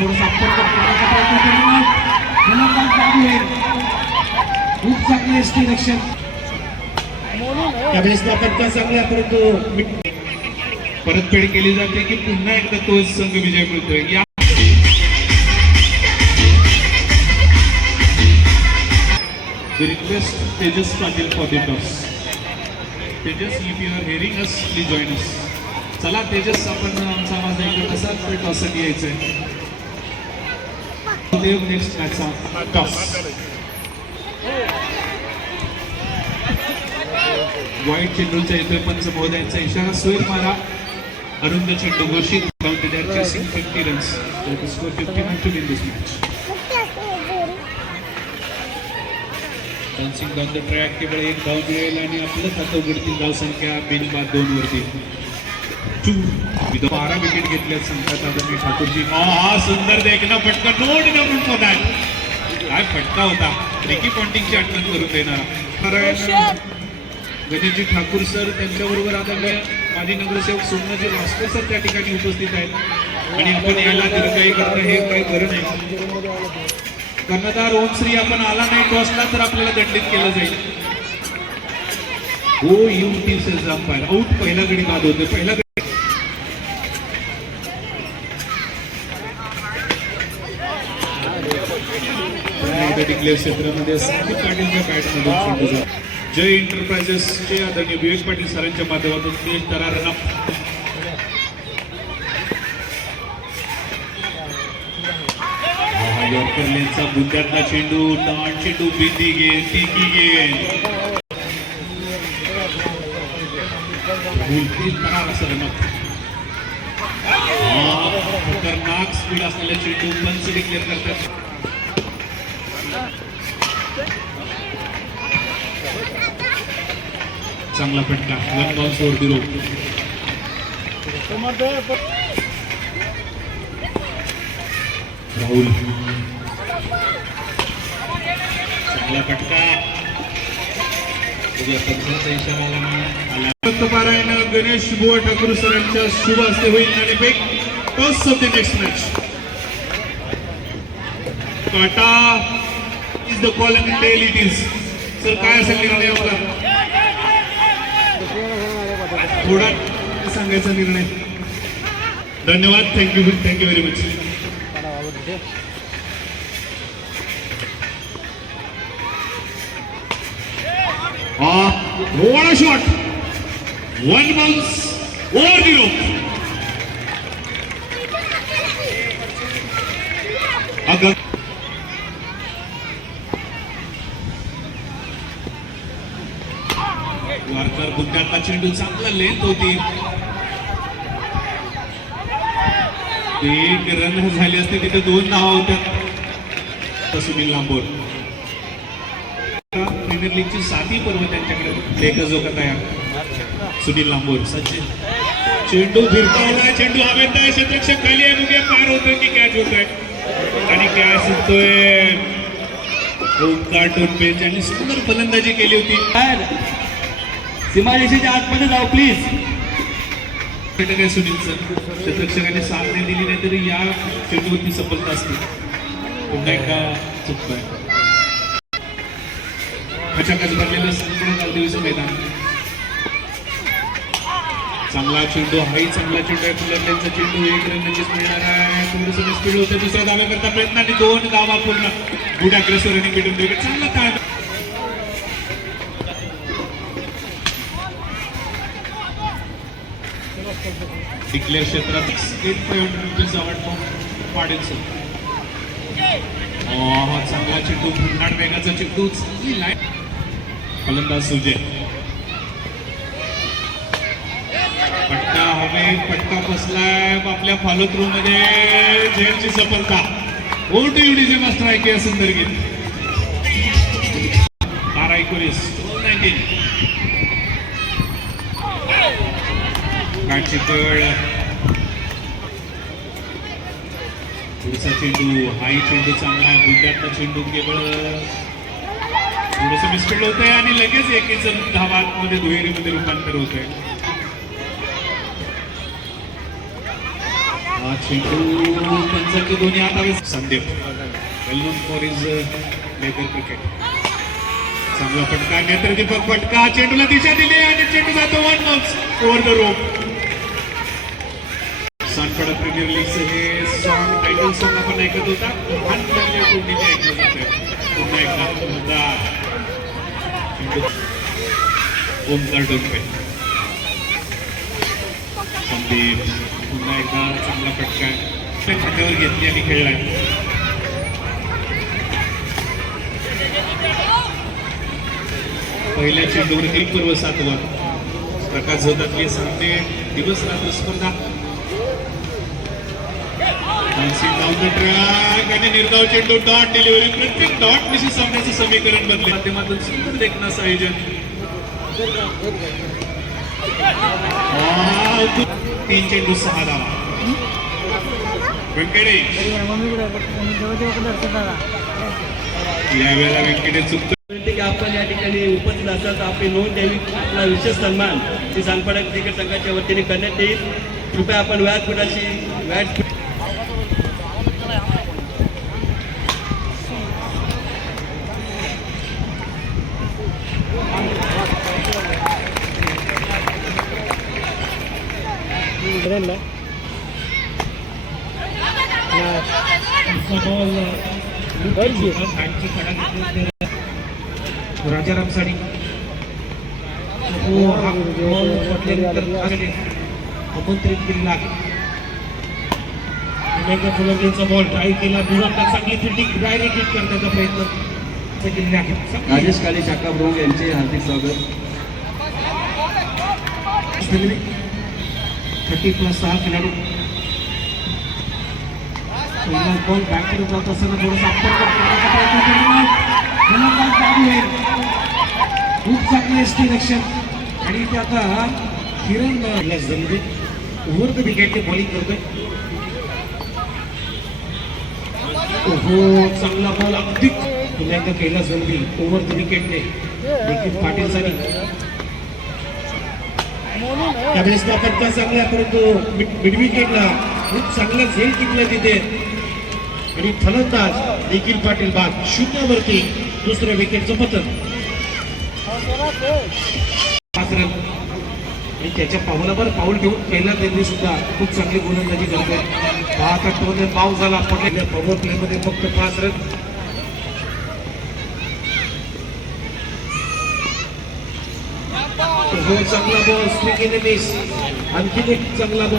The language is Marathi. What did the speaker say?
थोडंसं अपरकट करण्याचा प्रयत्न केला, गोलंदाज बाद होईल. खूप चांगलं एसटी रक्षण त्यावेळेस फटका चांगला, परंतु परतफेड केली जाते की पुन्हा एकदा तो संघ विजय मिळतोय. या request Tejas Patil for the toss. Tejas, if you are hearing us please join us. चला तेजस, आपण आमचा आवाज ऐकत असाल तर टॉससाठी यायचंय. नेक्स्ट मॅचचा टॉस. वाईट चेंडूचा येतोय पंच महोदयांचा इशारा. स्वेर मारा, अरुंद चेंडू घोषित. They are chasing 50 runs. They have scored 51 to win this match. Bouncing down the track, केवळ एक धाव मिळेल आणि आपलं खातं उघडतील धावसंख्या बिनबाद 2 वरती. 12 विकेट घेतल्यात संघात आदरणीय ठाकूरजी. हा सुंदर देखना फटका. Note down for that. काय फटका होता. रिकी पॉन्टिंगची आठवण करून देणार. गणेशजी ठाकूर सर, त्यांच्याबरोबर आदरणीय माजी नगरसेवक सोमनाथजी वास्कर सर त्या ठिकाणी उपस्थित आहेत आणि आपण याला दीर्घाई करणं हे काही गरज नाही. कर्णधार ओमश्री आपण आला नाही टॉसला तर आपल्याला दंडित केलं जाईल. हो यू टीसेस अंपायर आउट. पहिला गडी बाद होते. पहिला डिक्लेअर क्षेत्रामध्ये संदीप पाटीलच्या बॅटमधून जय एंटरप्राइजेसचे आदरणीय विवेक पाटील सरांच्या माध्यमातून तेज तरा रनअप. यॉर्कर लेनचा बुद्ध्यातला चेंडू, टाण चेंडू, बिंदी गेल, टिकी गेल. रनअप. खतरनाक स्पीड असलेला चेंडू पंच डिक्लेअर करतात. चांगला फटका. 1 बॉल 4 0. राहुल, चांगला फटका. पारायण गणेश बुवा ठाकूर सरांच्या शुभ हस्ते होईल. नाणेफेक. Toss of the next match. काटा is the call and tail it is. Sir काय असेल निर्णय आपला? थोडा सांगायचा निर्णय. धन्यवाद. Thank you very much. what a shot. 1 ball 4 0. Warkar बुद्ध्यातला चेंडू चांगला लेंथ होती. एक रन झाली असते तिथे 2 धावा होत्या. सुनील लांबोर. प्रीमियर लीगची 7ही पर्व त्यांच्याकडे लेखजोखा तयार. सुनील लांबोर. सचिन चेंडू फिरतावलाय. चेंडू हवेत आहे. क्षेत्ररक्षक खाली आहे. बघूया पार होतोय की कॅच होतोय आणि कॅच होतोय. ओंकार टोनपेच यांनी सुंदर फलंदाजी केली होती. सीमारेषेच्या आतमध्ये जाऊ प्लीज. काय सुनील सर, क्षेत्ररक्षकाने साथ नाही दिली नाही तरी या चेंडूवरती सफलता असते. पुन्हा एकदा चुकतोय. खचाखच भरलेलं संपूर्ण गावदेवीचं मैदान. चांगला चेंडू. हाही चांगला चेंडू आहे. फुलरलेनचा चेंडू. 1 रन नक्कीच मिळणार आहे. थोडंसं स्पीड होतं. दुसऱ्या धावा करता प्रयत्न आणि 2 धावा पूर्ण. गुड अग्रेसिव्ह रनिंग भेटून दिली. चांगला काय डिक्लेअर क्षेत्रात 8,500 रुपीज आवड पाडेल सर. चांगला चेंडू. भन्नाट वेगाचा चेंडू. चांगली लाईन. फलंदाज सुजय. पट्टा हवे. पट्टा बसलाय. आपल्या फॉलो थ्रू मध्ये झेलची सफलता. ओट युडीचे मास्टर ऐकूया सुंदर गीत. 12-19 काठची कळ. पुढचा चेंडू. हाही चेंडू चांगला आहे. बुद्ध्यातला चेंडू केवळ थोडस मिसफिल्ड होत आहे आणि लगेच एकीच धावांमध्ये दुहेरीमध्ये रूपांतर होत आहे. हा चेंडू पंचांचे दोन्ही हातावे. Sandeep well known for is leather cricket. चांगला फटका, नेत्रदीपक फटका, चेंडूला दिशा दिली आणि चेंडू जातो one bounce over the rope. Sanpada Premier लीगचं हे सॉन्ग टायटल सॉन्ग आपण ऐकत होता. लहान मुलांच्या टोळीने ऐकलं जातं. पुन्हा एकदा ओमकार डोंबे. संदीप पुन्हा एकदा चांगला फटका खात्यावर घेतली आणि खेळलाय. पहिल्या चेंडूवरील पूर्व 7 वर प्रकाश झोतातले सामने दिवस रात्र स्पर्धा. आणि निर्धाव चेंडू डॉट डिलिव्हरी. प्रत्येक डॉट निशी सामन्याचं समीकरण बदले माध्यमातून सुंदर देखण्याचं आयोजन. 3 चेंडू 6 धावा. व्यंकटेश यावेळेला व्यंकटेश चुकतो. की आपण या ठिकाणी उपस्थित असतात आपली नोंद द्यावी. आपला विशेष सन्मान श्री सानपाडा क्रिकेट संघाच्या वतीने करण्यात येईल. कृपया आपण व्यासपीठाची राजाराम साडी आमंत्रित केलेला आहे. फुलंब्रीचा बॉल ट्राय केला. दुरांना चांगली फिल्डिंग डायरेक्ट हिट करण्याचा प्रयत्न केलेला आहे. राजेश काळे शाखा प्रमुख यांचे हार्दिक स्वागत. 30+6 खेळाडू. पहिला बॉल बॅटकडे जात असताना थोडासा अपरकट करण्याचा प्रयत्न केला. गोलंदाज बाबू आहे. खूप चांगले डिरेक्शन आणि ते आता किरण जमले ओव्हर द विकेटने बॉलिंग करतोय. हो चांगला बॉल अगदी पुन्हा एकदा केला जमली ओव्हर द विकेटने देखील पाटील सानी. त्यावेळेस तो फटका चांगला परंतु मिड विकेटला खूप चांगला झेल टिकला तिथे आणि फलंदाज देखील पाटील बाद. 0 वरती दुसऱ्या विकेटचं पतन. 5 रन आणि त्याच्या पावलावर पाऊल ठेवून पहिला त्यांनी सुद्धा खूप चांगली गोलंदाजी करतोय. 10 मध्ये पाऊस झाला पडलेल्या पॉवर प्ले मध्ये फक्त 5 रन. चांगला बॉल स्ट्रिक इन मिस. आणखी एक चांगला बॉल.